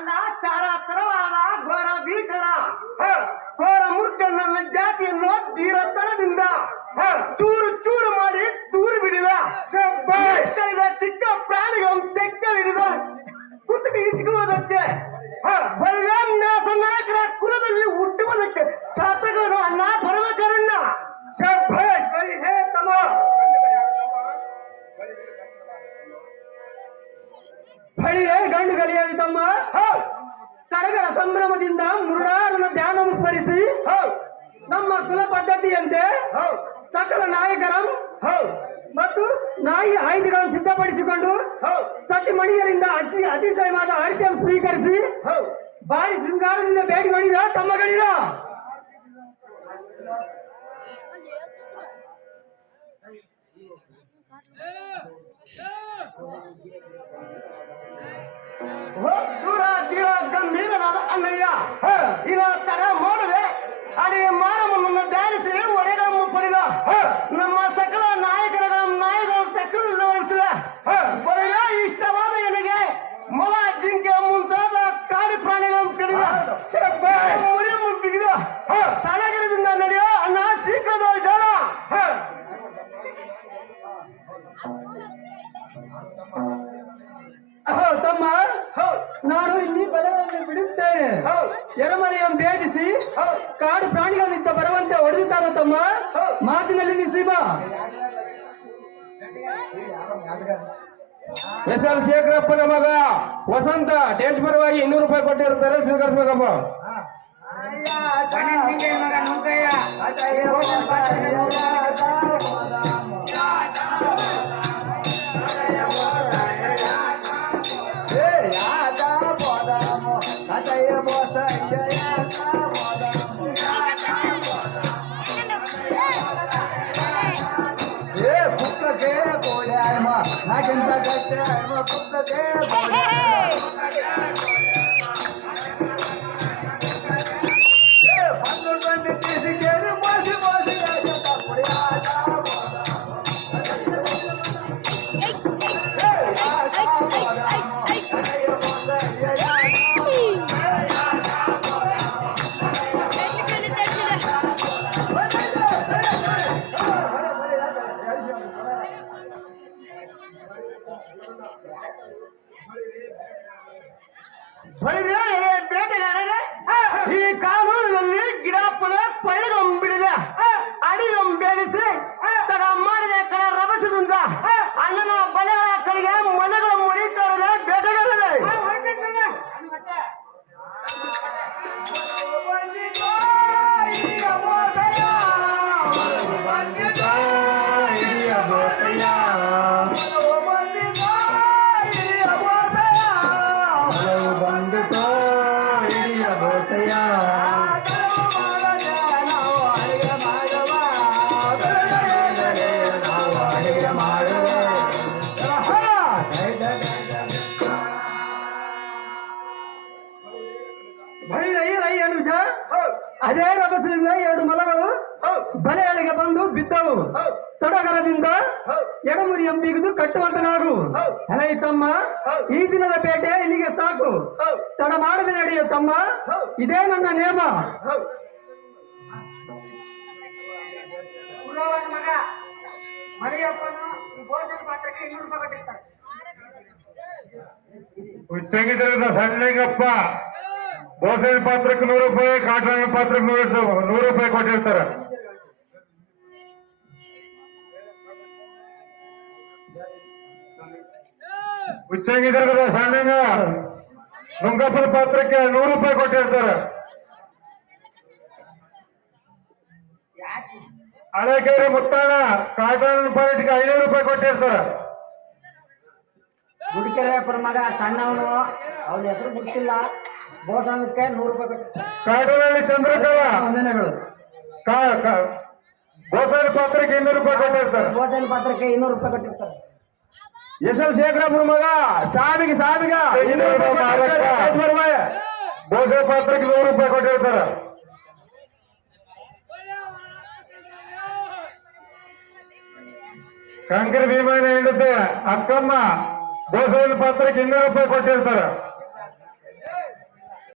ಅಣ್ಣ ಚಾರ ತರವಾದ ಘೋರ ಭೀಕರ ಘೋರ ಮೂರ್ಖ ನನ್ನ ಜಾತಿಯನ್ನು ಧೀರತನದಿಂದ ಚೂರು ಚೂರು ಮಾಡಿ ಚೂರು ಬಿಡಿದ ಚಿಕ್ಕ ಪ್ರಾಣಿಗಳನ್ನು ತೆಕ್ಕಲಿಡಿದ ಕುತ್ತಿಗೆ ಇಚ್ಕುವುದಕ್ಕೆ ನಾಯಕರ ಕುಲದಲ್ಲಿ ಹುಟ್ಟುವುದಕ್ಕೆ ಶಾಸಕರು ಅಣ್ಣ ಪರಮಕರಣ್ಣ ಹೇ ತಮ್ಮ ಬಳಿಯೇ ಗಂಡು ಗಲಿಯಾಗಿ ತಮ್ಮ ಸಡಗರ ಸಂಭ್ರಮದಿಂದ ಮುರುಡಾರನ ಧ್ಯಾನವನ್ನು ಸ್ಮರಿಸಿ ನಮ್ಮ ಕುಲ ಪದ್ಧತಿಯಂತೆ ಸಕಲ ನಾಯಕರ ಮತ್ತು ನಾಯಿ ಆಯುಧಗಳನ್ನು ಸಿದ್ಧಪಡಿಸಿಕೊಂಡು ಸತಿ ಮಣಿಯರಿಂದ ಅತಿಶಯವಾದ ಆರತಿಯನ್ನು ಸ್ವೀಕರಿಸಿ ಭಾರಿ ಶೃಂಗಾರದಿಂದ ಭೇಟಿ ಮಾಡಿದ ತಮ್ಮಗಳಿದ ದೂರ ತೀರ ಗಂಭೀರನಾದ ಅಣ್ಣಯ್ಯ ಇದ ತರ ಮಾಡದೆ ಅಡಿ ಮಾರಮ್ಮನನ್ನು ಧ್ಯಾನಿಸಿ ಒಡೆಗಮ್ಮ ಪಡೆದ ನಮ್ಮ ಸಕಲ ನಾಯಕರು ತಕ್ಷಣಗೊಳಿಸಿದೆ ಬರೆಯ ಇಷ್ಟವಾದ ಎನಗೆ ಮೊಲ ಜಿಂಕೆ ಮುಂತಾದ ಕಾಡು ಪ್ರಾಣಿಗಳನ್ನು ಕಡಿದ ಮುರಿ ಮುಟ್ಟಿದ ಸಡಗರದಿಂದ ನಡೆಯೋ ಅಣ್ಣ ಶೀಘ್ರದ ಜನ ತಮ್ಮ ನಾನು ಇಲ್ಲಿ ಬಲವನ್ನು ಬಿಡುತ್ತೇನೆ ಎರಮನೆಯನ್ನು ಭೇದಿಸಿ ಕಾಡು ಪ್ರಾಣಿಗಳಿಂದ ಬರುವಂತೆ ಹೊಡೆದಿದ್ದಾರ ತಮ್ಮ ಮಾತಿನಲ್ಲಿ ನಿಸೀಬ ಎಸ್ ಎಲ್ ಶೇಖರಪ್ಪನ ಮಗ ವಸಂತ ಟೇಜ್ ಪರವಾಗಿ 200 ರೂಪಾಯಿ ಕೊಟ್ಟಿರ್ತಾರೆ, ಸ್ವೀಕರಿಸಬೇಕಪ್ಪ. ಕುಕ್ಕಕ್ಕೆ ಕೋಡೆ ಆಯ್ಮ ನಾಕೆಂತ ಗಟ್ಟೆ ಆಯ್ಮ ಕುಕ್ಕಕ್ಕೆ ಬಂದು ಬಂದು ತಿಳಿಸಿಕೇರಿ ಮೋಸಿ ಮೋಸಿ ಬೇಟೆಗಾರರೇ, ಈ ಕಾನೂನಿನಲ್ಲಿ ಗಿಡ ಪದ ಪಳ್ಳಿಗೊಂಬಿಡಿದೆ ಅಡಿಗಂ ಬೇಡಿಸಿ ತಡ ಮಾಡಿದ ಕಡೆ ರಭಸದಿಂದ ಅಣ್ಣನ ಬಲೆಗಳ ಕಡೆಗೆ ಮನೆಗಳು ಮುಡಿತಾರೆ ಬೇಟೆಗಾರರೇ. ಅದೇ ರಭಸದಿಂದ 2 ಮೊಲಗಳು ಬಲೆಯೊಳಗೆ ಬಂದು ಬಿದ್ದವು. ಸಡಗರದಿಂದ ಎಡಮುರಿಯಂ ಬಿಗಿದು ಕಟ್ಟುವಂತನಾಗು. ಹಲೈ ತಮ್ಮ, ಈ ದಿನದ ಬೇಟೆ ಇಲ್ಲಿಗೆ ಸಾಕು, ತಡ ಮಾಡದೆ ನಡೆಯು ತಮ್ಮ, ಇದೇ ನನ್ನ ನೇಮ. ಉಚ್ಚಂಗಿದ್ರಿಂದ ಸಣ್ಣಗಪ್ಪ ಬೋಸನ ಪಾತ್ರಕ್ಕೆ 100 ರೂಪಾಯಿ, ಕಾಟನ ಪಾತ್ರಕ್ಕೆ 100 ರೂಪಾಯಿ ಕೊಟ್ಟಿರ್ತಾರೆ. ಉಚ್ಚಂಗಿದ್ರದ ಸಣ್ಣಗ ನುಂಗಪ್ಪನ ಪಾತ್ರಕ್ಕೆ 100 ರೂಪಾಯಿ ಕೊಟ್ಟಿರ್ತಾರೆ. ಹಳೆಕೆರೆ ಮುತ್ತಣ್ಣ ಕಾಟನ ಪಾತ್ರಕ್ಕೆ 500 ರೂಪಾಯಿ ಕೊಟ್ಟಿರ್ತಾರೆ. ಗುಡಿಕೆರೆಯಪ್ಪನ ಮಗ ಸಣ್ಣವನು, ಅವನ ಹೆಸರು ಗೊತ್ತಿಲ್ಲ, ಬೋಸನಕ್ಕೆ 100 ರೂಪಾಯಿ ಕೊಟ್ಟು. ಕಾಟನಹಳ್ಳಿ ಚಂದ್ರಕರ ವಂದನೆಗಳು. ಬೋಸನ ಪಾತ್ರಕ್ಕೆ 200 ರೂಪಾಯಿ ಕೊಟ್ಟಿರ್ತಾರೆ. ಬೋಸನ ಪಾತ್ರಕ್ಕೆ 200 ರೂಪಾಯಿ ಕೊಟ್ಟಿರ್ತಾರೆ. ಎಸ್ ಎಲ್ ಶೇಖರಪ್ಪನ ಮಗ ಸಾವಿಗೆ 200 ರೂಪಾಯಿ, ಬೋಸನ ಪಾತ್ರಕ್ಕೆ 100 ರೂಪಾಯಿ ಕೊಟ್ಟಿರ್ತಾರೆ. ಕಂಕರ ಭೀಮನ ಹೆಂಡತಿ ಅಕ್ಕಮ್ಮ ಬೋಸನ ಪಾತ್ರಕ್ಕೆ 200 ರೂಪಾಯಿ ಕೊಟ್ಟಿರ್ತಾರೆ.